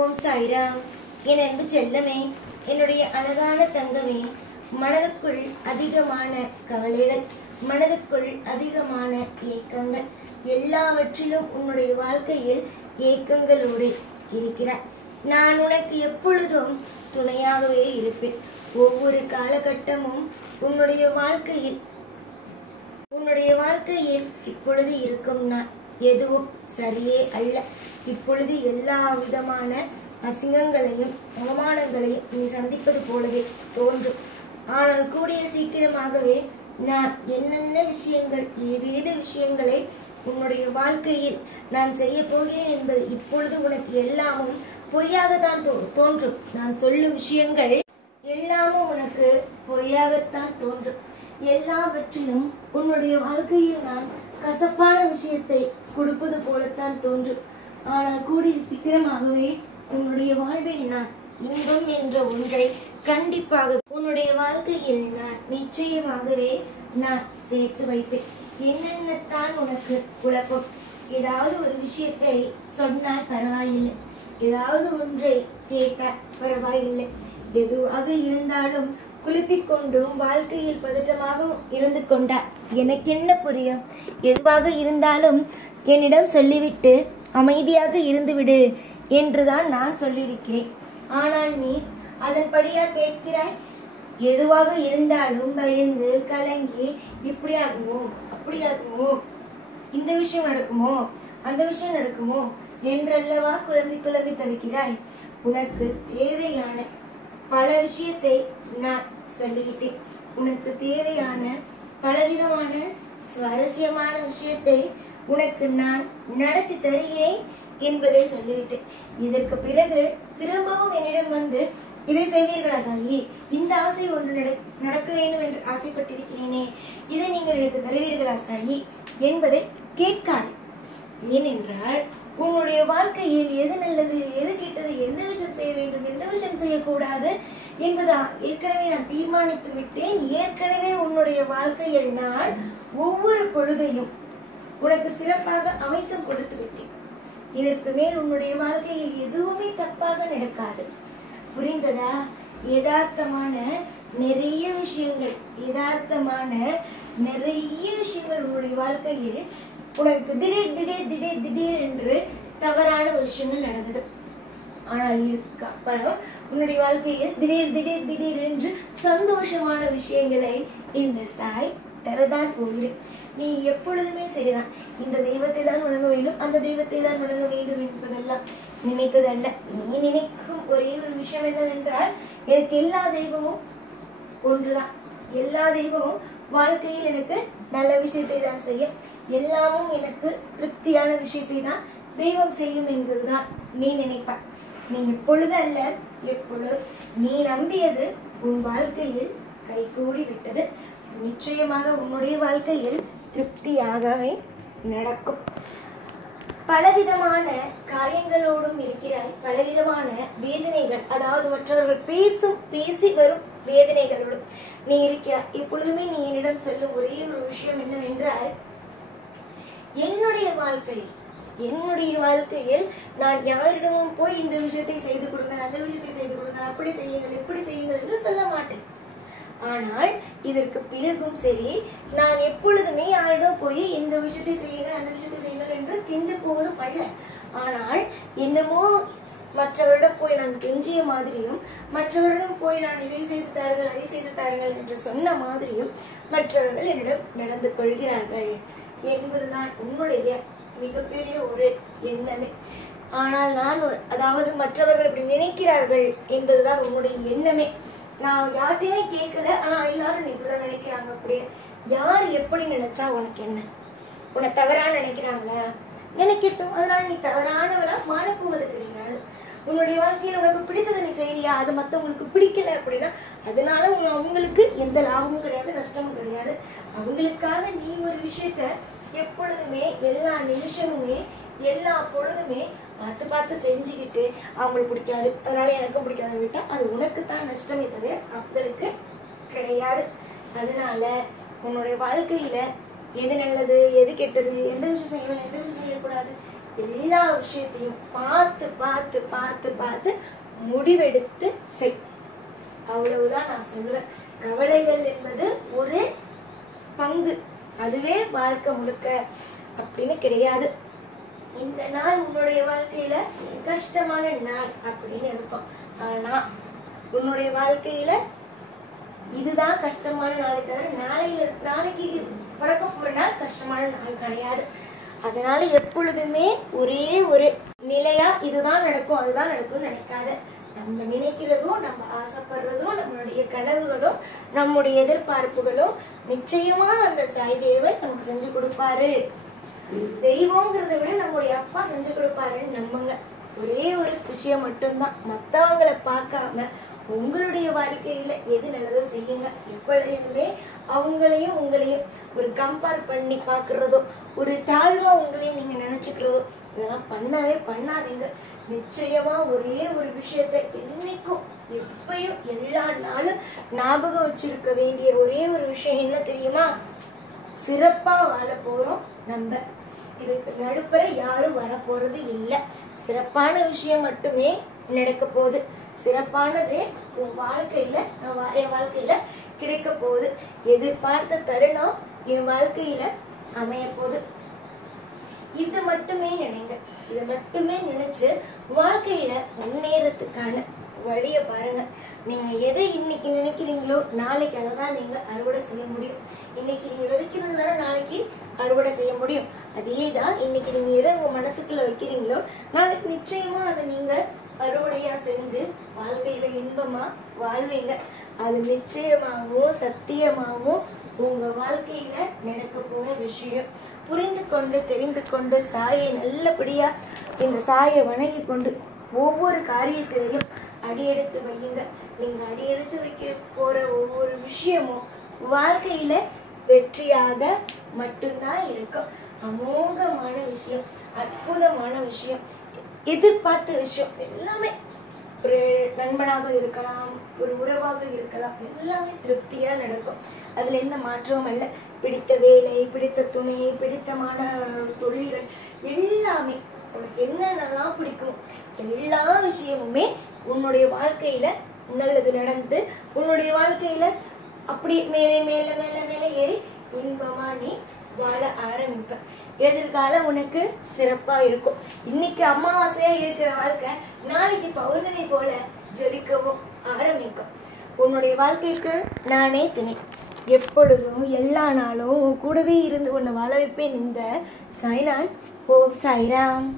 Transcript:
ஓம் சாய்ராம். என் அன்பு செல்லமே, என்னுடைய அழகான தங்கமே, மனதுக்குள் அதிகமான கவலைகள், மனதுக்குள் அதிகமான ஏக்கங்கள், எல்லாவற்றிலும் உன்னுடைய வாழ்க்கையில் ஏக்கங்களோடு இருக்கிறாய். நான் உனக்கு எப்பொழுதும் துணையாகவே இருப்பேன். ஒவ்வொரு காலகட்டமும் உன்னுடைய வாழ்க்கையில் இப்பொழுது இருக்கும் நான் எதுவும் சரியே அல்ல. இப்பொழுது எல்லா விதமான அசிங்கங்களையும் அவமானங்களையும் நீ சந்திப்பது போலவே தோன்றும். ஆனால் கூடிய சீக்கிரமாகவே நான் என்னென்ன விஷயங்கள், ஏதேது விஷயங்களை உன்னுடைய வாழ்க்கையில் நான் செய்ய போகிறேன் என்பது இப்பொழுது உனக்கு எல்லாமும் பொய்யாகத்தான் தோன்றும். நான் சொல்லும் விஷயங்கள் எல்லாமும் உனக்கு பொய்யாகத்தான் தோன்றும். எல்லாவற்றிலும் உன்னுடைய வாழ்க்கையில் நான் கசப்பான விஷயத்தை கொடுப்பது போலத்தான் தோன்றும். ஆனால் கூடிய சீக்கிரமாகவே உன்னுடைய வாழ்வில் நான் இன்பம் என்ற ஒன்றை கண்டிப்பாக உன்னுடைய வாழ்க்கையில் நான் நிச்சயமாகவே நான் சேர்த்து வைப்பேன். என்னென்னத்தான் உனக்கு குழப்பம்? ஏதாவது ஒரு விஷயத்தை சொன்னால் பரவாயில்லை, ஏதாவது ஒன்றை கேட்டால் பரவாயில்லை. எதுவாக இருந்தாலும் குழப்பிக்கொண்டும் வாழ்க்கையில் பதட்டமாகவும் இருந்து கொண்டார். எனக்கு என்ன புரியும்? எதுவாக இருந்தாலும் என்னிடம் சொல்லிவிட்டு அமைதியாக இருந்துவிடு என்றுதான் நான் சொல்லியிருக்கிறேன். ஆனால் நீ அதன்படியா கேட்கிறாய்? எதுவாக இருந்தாலும் பயந்து கலங்கி இப்படியாகுமோ அப்படியாகுமோ, இந்த விஷயம் நடக்குமோ அந்த விஷயம் நடக்குமோ என்றல்லவா குழம்பி தவிக்கிறாய். உனக்கு தேவையான பல விஷயத்தை நான் சொல்லிவிட்டேன். உனக்கு தேவையான பலவிதமான சுவாரஸ்யமான விஷயத்தை உனக்கு நான் நடத்தி தருகிறேன் என்பதை சொல்லிவிட்டேன். இதற்கு பிறகு திரும்பவும் என்னிடம் வந்து இதை செய்வீர்களா சாயி, இந்த ஆசை ஒன்று நடக்க வேண்டும் என்று ஆசைப்பட்டிருக்கிறேனே, இதை நீங்கள் எனக்கு தருவீர்களா சாயி என்பதை கேட்காது. ஏனென்றால் உன்னுடைய வாழ்க்கையில் எது நல்லது, எது கெட்டது, எந்த விஷயம் செய்ய வேண்டும், எந்த விஷயம் செய்யக்கூடாது என்பதை ஏற்கனவே நான் தீர்மானித்து விட்டேன். ஏற்கனவே உன்னுடைய வாழ்க்கையில் நான் ஒவ்வொரு பொழுதையும் உனக்கு சிறப்பாக அமைத்தும் கொடுத்து விட்டேன். இதற்கு மேல் உன்னுடைய வாழ்க்கையில் எதுவுமே தப்பாக நடக்காது. புரிந்ததா? யதார்த்தமான நிறைய விஷயங்கள் உன்னுடைய வாழ்க்கையில் உனக்கு திடீர் என்று தவறான ஒரு விஷயங்கள் நடந்தது. ஆனால் இதுக்கப்புறம் உன்னுடைய வாழ்க்கையில் திடீர் என்று சந்தோஷமான விஷயங்களை இந்த சாய் தரதான் போகிறேன். நீ எப்பொழுதுமே சரிதான். இந்த தெய்வத்தை தான் வணங்க வேண்டும், அந்த தெய்வத்தை தான் வணங்க வேண்டும் என்பதெல்லாம் நினைத்ததல்ல. நீ நினைக்கும் ஒரே ஒரு விஷயம் என்னவென்றால், எனக்கு எல்லா தெய்வமும் ஒன்றுதான். எல்லா தெய்வமும் வாழ்க்கையில் எனக்கு நல்ல விஷயத்தை தான் செய்யும், எல்லாமும் எனக்கு திருப்தியான விஷயத்தை தான் தெய்வம் செய்யும் என்பதுதான் நீ நினைப்பாய். நீ எப்பொழுது அல்ல, எப்பொழுது நீ நம்பியது உன் வாழ்க்கையில் கைகூடி விட்டது. நிச்சயமாக உன்னுடைய வாழ்க்கையில் திருப்தியாகவே நடக்கும். பலவிதமான காயங்களோடும் இருக்கிறாய், பலவிதமான வேதனைகள், அதாவது மற்றவர்கள் பேசி வரும் வேதனைகளோடும் நீ இருக்கிறாய். இப்பொழுதுமே நீ என்னிடம் சொல்லும் ஒரே ஒரு விஷயம் என்னவென்றால், என்னுடைய வாழ்க்கையில் நான் யாரிடமும் போய் இந்த விஷயத்தை செய்து கொடுங்க, அந்த விஷயத்தை செய்து கொடுங்க, அப்படி செய்யுங்கள், இப்படி செய்யுங்கள் என்று சொல்ல மாட்டேன். ஆனால் இதற்கு பிறகும் சரி, நான் எப்பொழுதுமே யாரிடம் போய் இந்த விஷயத்தை செய்யுங்கள், அந்த விஷயத்தை செய்யுங்கள் என்று கெஞ்ச போவதும் அல்ல. ஆனால் என்னமோ மற்றவரிடம் போய் நான் கெஞ்சிய மாதிரியும், மற்றவரிடம் போய் நான் இதை செய்து தாருங்கள், அதை செய்து தாருங்கள் என்று சொன்ன மாதிரியும் மற்றவர்கள் என்னிடம் நடந்து கொள்கிறார்கள் என்பதுதான் உன்னுடைய மிகப்பெரிய ஒரு எண்ணமே. ஆனால் அதாவது மற்றவர்கள் இப்படி நினைக்கிறார்கள் என்பதுதான் உன்னுடைய எண்ணமே. நான் யார்கிட்டயுமே கேட்கல, ஆனா எல்லாரும் இப்படிதான் நினைக்கிறாங்க அப்படின்னு. யார் எப்படி நினைச்சா உனக்கு என்ன? உன்னை தவறா நினைக்கிறாங்களா? நினைக்கட்டும், அதனால நீ தவறானவளா மாறப்போவது கிடையாது. உன்னுடைய வாழ்க்கையில் உனக்கு பிடிச்சதை நீ செய்யலையா, அது மற்றவங்களுக்கு பிடிக்கல அப்படின்னா அதனால அவங்களுக்கு எந்த லாபமும் கிடையாது, நஷ்டமும் கிடையாது. அவங்களுக்காக நீ ஒரு விஷயத்த எப்பொழுதுமே, எல்லா நிமிஷமுமே, எல்லா பொழுதுமே பார்த்து செஞ்சுக்கிட்டு அவங்களுக்கு பிடிக்காது, அதனால எனக்கும் பிடிக்காதுன்னு விட்டா அது உனக்கு தான் நஷ்டமே தவிர அவங்களுக்கு கிடையாது. அதனால உன்னுடைய வாழ்க்கையில எது நல்லது, எது கெட்டது, எந்த விஷயம் செய்யணும், எந்த விஷயம் செய்யக்கூடாது எல்லா விஷயத்தையும் பார்த்து பார்த்து பார்த்து பார்த்து முடிவெடுத்து செய். அவ்வளவுதான் நான் சொல்லுவேன். கவலைகள் என்பது ஒரு பங்கு, அதுவே வாழ்க்கை முழுக்க அப்படின்னு கிடையாது. இந்த நாள் உன்னுடைய வாழ்க்கையில கஷ்டமான நாள் அப்படின்னு இருக்கும். ஆனா உன்னுடைய வாழ்க்கையில இதுதான் கஷ்டமான நாளை தவிர நாளைக்கு பிறக்க போற நாள் கஷ்டமான நாள் கிடையாது. அதனால எப்பொழுதுமே ஒரே ஒரு நிலையா இதுதான் நடக்கும் அதுதான் நடக்கும்னு நினைக்காத. நம்ம நினைக்கிறதும் நம்ம ஆசைப்படுறதும் நம்மளுடைய கனவுகளும் நம்முடைய எதிர்பார்ப்புகளும் நிச்சயமா அந்த சாய் தேவன் நமக்கு செஞ்சு கொடுப்பாரு. தெய்வங்கிறத விட நம்முடைய அப்பா செஞ்சு கொடுப்பாருன்னு நம்புங்க. ஒரே ஒரு விஷயம் மட்டும்தான், மற்றவங்களை பார்க்காம உங்களுடைய வாழ்க்கையில எது நல்லதோ செய்யுங்க. எப்பொழுதுமே அவங்களையும் உங்களையும் ஒரு கம்பேர் பண்ணி பார்க்கறதோ ஒரு தாழ்வா உங்களையும் நீங்க நினைச்சுக்கிறதோ இதெல்லாம் பண்ணவே பண்ணாதீங்க. நிச்சயமா ஒரே ஒரு விஷயத்த என்னைக்கும் எப்பயும் எல்லா நாளும் ஞாபகம் வச்சிருக்க வேண்டிய ஒரே ஒரு விஷயம் என்ன தெரியுமா? சிறப்பா வாழ போறோம் நம்ம. இதுக்கு நடுப்புற யாரும் வர போறது இல்லை. சிறப்பான விஷயம் மட்டுமே நடக்க போகுது. சிறப்பானதே உன் வாழ்க்கையில என் வாழ்க்கையில கிடைக்க போகுது. எதிர்பார்த்த தருணம் என் வாழ்க்கையில அமைய போகுது. இது மட்டுமே நினைங்க. இதை மட்டுமே நினைச்சு வாழ்க்கையில முன்னேறத்துக்கான வழிய பாருங்க. நீங்க எதை இன்னைக்கு நினைக்கிறீங்களோ நாளைக்கு அதை தான் நீங்க அறுவடை செய்ய முடியும். இன்னைக்கு நீங்க விதைக்கிறதுனால நாளைக்கு அறுவடை செய்ய முடியும். அதேதான் இன்னைக்கு நீங்க எதை உங்க மனசுக்குள்ள வைக்கிறீங்களோ நாளைக்கு நிச்சயமா அதை நீங்க அறுவடையா செஞ்சு வாழ்க்கையில இன்பமா வாழ்வீங்க. அது நிச்சயமாகவும் சத்தியமாகவும் உங்க வாழ்க்கையில நடக்க போற விஷயம். புரிந்து கொண்டு தெரிந்து கொண்டு சாயை நல்லபடியா இந்த சாயை வணங்கி கொண்டு ஒவ்வொரு காரியத்திலையும் அடியெடுத்து வையுங்க. நீங்க அடியெடுத்து வைக்க போற ஒவ்வொரு விஷயமும் வாழ்க்கையில வெற்றியாக மட்டும்தான் இருக்கும். அமோகமான விஷயம், அற்புதமான விஷயம், எதிர்பார்த்த விஷயம் எல்லாமே ஒரு நண்பனாக இருக்கலாம், ஒரு உறவாக இருக்கலாம், எல்லாமே திருப்தியா நடக்கும். அதுல எந்த மாற்றமும் இல்லை. பிடித்த வேலை, பிடித்த துணை, பிடித்தமான தொழில்கள் எல்லாமே உனக்கு என்னென்னலாம் பிடிக்கும் எல்லா விஷயமுமே உன்னுடைய வாழ்க்கையில நல்லது நடந்து உன்னுடைய வாழ்க்கையில அப்படி மேலே மேலே மேலே மேலே ஏறி இன்பமா நீ வாழ ஆரம்பிப்ப. எதிர்காலம் உனக்கு சிறப்பா இருக்கும். இன்னைக்கு அமாவாசையா இருக்கிற வாழ்க்கை நாளைக்கு பௌர்ணமி போல ஜொலிக்கவும் ஆரம்பிக்கும். உன்னுடைய வாழ்க்கைக்கு நானே துணை. எப்பொழுதும் எல்லா நாளும் கூடவே இருந்து உன்னை வாழ வைப்பேன். இந்த சாய்நான். ஓம் சாய்ராம்.